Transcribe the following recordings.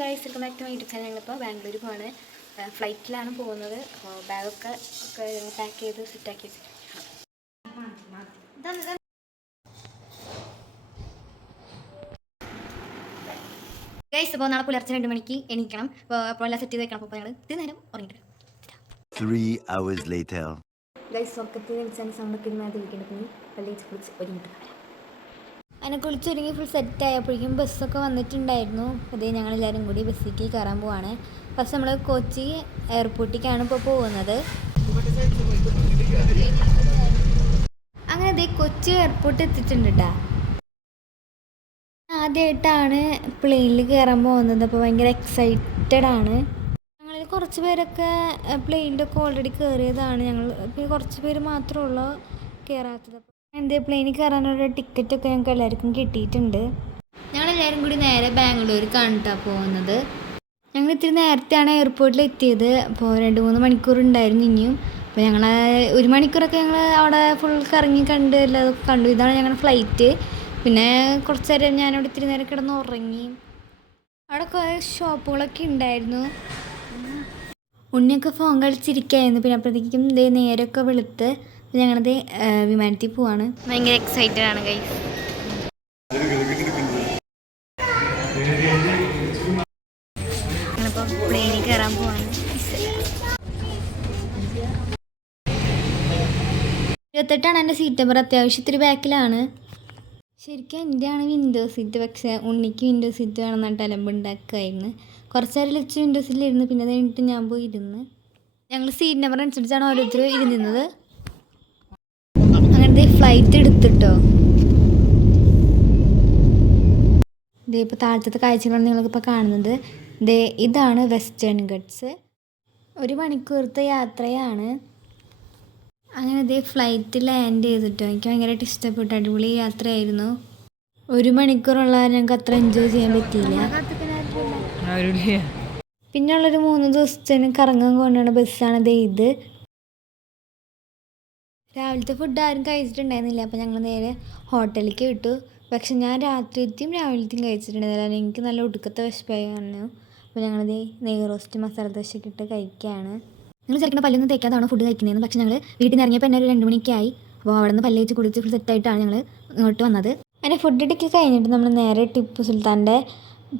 Guys welcome back to my YouTube channel ഞങ്ങളിപ്പോൾ ബാംഗ്ലൂർ പോവാണ്. ഫ്ലൈറ്റിലാണ് പോകുന്നത്. അപ്പോൾ ബാഗൊക്കെ ഒക്കെ പാക്ക് ചെയ്ത് സെറ്റാക്കി ഗൈസ് അപ്പോൾ നാളെ പുലർച്ചെ രണ്ട് മണിക്ക് എണീക്കണം. അപ്പോൾ അപ്പോൾ എല്ലാം സെറ്റ് ചെയ്ത് വെക്കണം. അപ്പോൾ ഞങ്ങൾ ഇത് നേരം ഉറങ്ങിയിട്ട്. ഗൈസ് ഉറക്കത്തിൽ വിളിച്ചാൽ സൗണ്ടൊക്കെ അതിരിക്കണം പിന്നെ പള്ളി കുളിച്ച് ഒരുങ്ങിട്ട് അങ്ങനെ കുളിച്ചൊരുങ്ങി ഫുൾ സെറ്റ് ആയപ്പോഴേക്കും ബസ്സൊക്കെ വന്നിട്ടുണ്ടായിരുന്നു. അതേ ഞങ്ങളെല്ലാവരും കൂടി ബസ്സിലേക്ക് കയറാൻ പോവാണ്. ഫസ്റ്റ് നമ്മൾ കൊച്ചി എയർപോർട്ടിലേക്കാണ് ഇപ്പോൾ പോകുന്നത്. അങ്ങനെ അതേ കൊച്ചി എയർപോർട്ട് എത്തിയിട്ടുണ്ട് കേട്ടോ ആദ്യമായിട്ടാണ് പ്ലെയിനിൽ കയറാൻ പോകുന്നത്. അപ്പോൾ ഭയങ്കര എക്സൈറ്റഡ് ആണ്. ഞങ്ങളിൽ കുറച്ച് പേരൊക്കെ പ്ലെയിനിന്റെ ഒക്കെ ഓൾറെഡി കയറിയതാണ് ഞങ്ങൾ പിന്നെ കുറച്ച് പേര് മാത്രമേ ഉള്ളൂ കയറാത്തത് എന്തേ പ്ലെയിനിൽ കയറാനുള്ള ടിക്കറ്റൊക്കെ ഞങ്ങൾക്ക് എല്ലാവർക്കും കിട്ടിയിട്ടുണ്ട്. ഞങ്ങളെല്ലാവരും കൂടി നേരെ ബാംഗ്ലൂർ കണ്ടിട്ടാണ് പോകുന്നത്. ഞങ്ങൾ ഇത്തിരി നേരത്തെയാണ് എയർപോർട്ടിൽ എത്തിയത്. അപ്പോൾ രണ്ട് മൂന്ന് മണിക്കൂർ ഉണ്ടായിരുന്നു ഇനിയും. അപ്പോൾ ഞങ്ങൾ ഒരു മണിക്കൂറൊക്കെ ഞങ്ങൾ അവിടെ ഫുൾ കറങ്ങി കണ്ട് എല്ലാം കണ്ടു. ഇതാണ് ഞങ്ങളുടെ ഫ്ലൈറ്റ് പിന്നെ കുറച്ച് നേരം ഞാനവിടെ ഇത്തിരി നേരം കിടന്ന് ഉറങ്ങി. അവിടെ കുറേ ഷോപ്പുകളൊക്കെ ഉണ്ടായിരുന്നു. ഉണ്ണിയൊക്കെ ഫോൺ കളിച്ചിരിക്കായിരുന്നു പിന്നെ അപ്പോഴത്തേക്കും ഇതേ നേരമൊക്കെ വെളുത്ത്. ഞങ്ങളത് വിമാനത്തിൽ പോവാണ്. ഭയങ്കര എക്സൈറ്റഡ് ആണ് കൈ ഞങ്ങളിപ്പോൾ പ്ലെയിനിൽ കയറാൻ പോവാണ്. ഇരുപത്തെട്ടാണ് എന്റെ സീറ്റ് നമ്പർ അത്യാവശ്യം ഇത്തിരി ബാക്കിലാണ്. ശരിക്കും എന്റെ ആണ് വിൻഡോ സീറ്റ് പക്ഷേ ഉണ്ണിക്ക് വിൻഡോ സീറ്റ് വേണം എന്നിട്ട് അലമ്പുണ്ടാക്കുമായിരുന്നു കുറച്ച് നേരം ലച്ച് വിൻഡോ സീറ്റിലിരുന്ന് പിന്നെ അത് കഴിഞ്ഞിട്ട് ഞാൻ പോയി ഇരുന്ന്. ഞങ്ങൾ സീറ്റ് നമ്പർ അനുസരിച്ചാണ് ഓരോരുത്തർ ഇരുന്നിരുന്നത് അങ്ങനത്തെ ഫ്ലൈറ്റ് എടുത്തിട്ടോ? ദേ ഇപ്പോൾ താഴത്തെ കാഴ്ചകളാണ് നിങ്ങൾക്കിപ്പോൾ കാണുന്നത്. ദേ ഇതാണ് വെസ്റ്റേൺ ഗട്ട്സ് ഒരു മണിക്കൂറത്തെ യാത്രയാണ്. അങ്ങനെ ഇതേ ഫ്ലൈറ്റ് ലാൻഡ് ചെയ്തിട്ടോ. എനിക്ക് ഭയങ്കരമായിട്ട് ഇഷ്ടപ്പെട്ടു. അടിപൊളി യാത്രയായിരുന്നു. ഒരു മണിക്കൂറുള്ള ഞങ്ങൾക്ക് അത്ര എൻജോയ് ചെയ്യാൻ പറ്റിയില്ല. പിന്നുള്ളൊരു മൂന്ന് ദിവസത്തിന് കറങ്ങാൻ കൊണ്ടാണ് ബസ്സാണ് ദേ ഇത്. രാവിലത്തെ ഫുഡ് ആരും കഴിച്ചിട്ടുണ്ടായിരുന്നില്ല. അപ്പോൾ ഞങ്ങൾ നേരെ ഹോട്ടലിലേക്ക് വിട്ടു. പക്ഷെ ഞാൻ രാത്രിയത്തെയും രാവിലത്തെയും കഴിച്ചിട്ടുണ്ടായിരുന്നില്ല. എനിക്ക് നല്ല ഒടുക്കത്തെ വിശപ്പായി വന്നു. അപ്പോൾ ഞങ്ങളത് നെയ് റോസ്റ്റ് മസാല ദോശയൊക്കെ ഇട്ട് കഴിക്കുകയാണ് ഞങ്ങൾ ചെറുക്കണ പല്ലൊന്നും തേക്കാതാണ് ഫുഡ് കഴിക്കുന്നതെന്ന്. പക്ഷെ ഞങ്ങൾ വീട്ടിൽ നിന്ന് ഇറങ്ങിയപ്പോൾ എന്നെ ഒരു രണ്ട് മണിക്കായി. അപ്പോൾ അവിടെ നിന്ന് പല്ലേച്ച് കുടിച്ച് ഫുൾ സെറ്റായിട്ടാണ് ഞങ്ങൾ ഇങ്ങോട്ട് വന്നത്. അങ്ങനെ ഫുഡ് ഇടയ്ക്ക് കഴിഞ്ഞിട്ട് നമ്മൾ നേരെ ടിപ്പു സുൽത്താന്റെ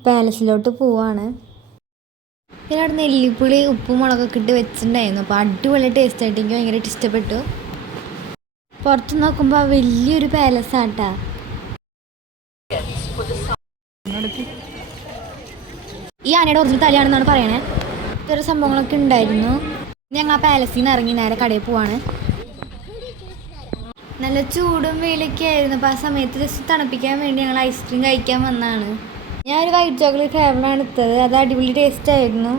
പാലസിലോട്ട് പോവാണ്. പിന്നെ അവിടെ നെല്ലിപ്പുളി ഉപ്പും മുളകൊക്കെ ഇട്ട് വെച്ചിട്ടുണ്ടായിരുന്നു. അപ്പോൾ അടിപൊളി ടേസ്റ്റ് ആയിട്ട് എനിക്ക് ഭയങ്കരമായിട്ട് ഇഷ്ടപ്പെട്ടു. പുറത്ത് നോക്കുമ്പോൾ വലിയൊരു പാലസ് ആട്ടാ. ഈ ആനയുടെ ഒറിജിനൽ തലയാണെന്നാണ് പറയണേ. ഇത്തരം സംഭവങ്ങളൊക്കെ ഉണ്ടായിരുന്നു. ഞങ്ങൾ ആ പാലസിൽ നിന്ന് ഇറങ്ങി നേരെ കടയിൽ പോവാണ്. നല്ല ചൂടും വെയിലൊക്കെ ആയിരുന്നു. അപ്പോൾ ആ സമയത്ത് ജസ്റ്റ് തണുപ്പിക്കാൻ വേണ്ടി ഞങ്ങൾ ഐസ്ക്രീം കഴിക്കാൻ വന്നതാണ് ഞാൻ ഒരു വൈറ്റ് ചോക്ലേറ്റ് ഫ്ലേവറാണ് എടുത്തത്. അത് അടിപൊളി ടേസ്റ്റ് ആയിരുന്നു.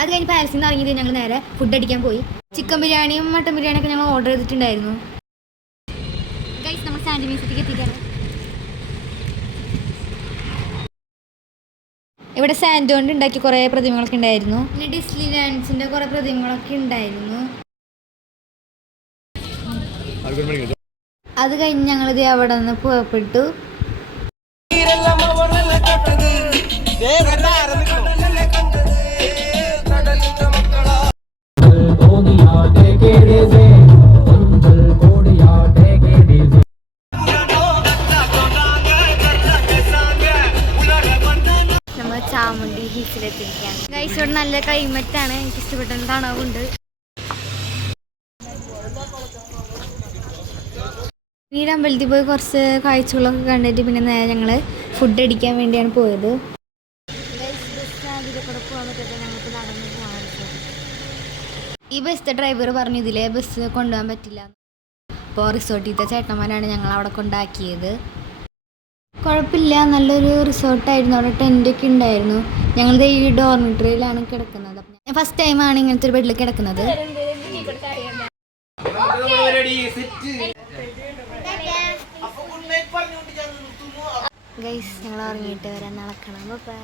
അത് കഴിഞ്ഞ് പാലസിൽ നിന്ന് ഇറങ്ങിയത് ഞങ്ങൾ നേരെ ഫുഡ് അടിക്കാൻ പോയി. ചിക്കൻ ബിരിയാണിയും മട്ടൻ ബിരിയാണിയൊക്കെ ഞങ്ങൾ ഓർഡർ ചെയ്തിട്ടുണ്ടായിരുന്നു. ഗൈസ് നമ്മൾ സാൻഡ് മ്യൂസിയത്തിലേക്ക് എത്തിക്കാണ് ഇവിടെ സാൻഡ് കൊണ്ട് ഉണ്ടാക്കിയ കുറേ പ്രതിമകളൊക്കെ ഉണ്ടായിരുന്നു. പിന്നെ ഡിസ്ലി ലാൻഡ്സിന്റെ കുറേ പ്രതിമകളൊക്കെ ഉണ്ടായിരുന്നു. അത് കഴിഞ്ഞ് ഞങ്ങളിത് അവിടെ നിന്ന് പുറപ്പെട്ടു നല്ല ക്ലൈമറ്റ് ആണ്. എനിക്ക് ഇഷ്ടപ്പെട്ട തണവുണ്ട് പിന്നീട് അമ്പലത്തിൽ പോയി കുറച്ച് കാഴ്ചകളൊക്കെ കണ്ടിട്ട് പിന്നെ നേരെ ഞങ്ങൾ ഫുഡ് അടിക്കാൻ വേണ്ടിയാണ് പോയത്. ഈ ബസ് ഡ്രൈവർ പറഞ്ഞു ഇതിലെ ബസ് കൊണ്ടുപോകാൻ പറ്റില്ല. അപ്പോൾ റിസോർട്ടിലത്തെ ചേട്ടന്മാരാണ് ഞങ്ങൾ അവിടെ കൊണ്ടാക്കിയത്. കുഴപ്പമില്ല. നല്ലൊരു റിസോർട്ടായിരുന്നു അവിടെ ടെന്റൊക്കെ ഉണ്ടായിരുന്നു. ഞങ്ങളിത് ഈ ഡോർമിറ്ററിയിലാണ് കിടക്കുന്നത്. ഞാൻ ഫസ്റ്റ് ടൈമാണ് ഇങ്ങനത്തെ ഒരു ബെഡിൽ കിടക്കുന്നത്. ഗൈസ് ഞങ്ങൾ ഇറങ്ങിയിട്ട് വരാൻ നടക്കണം. ബൈ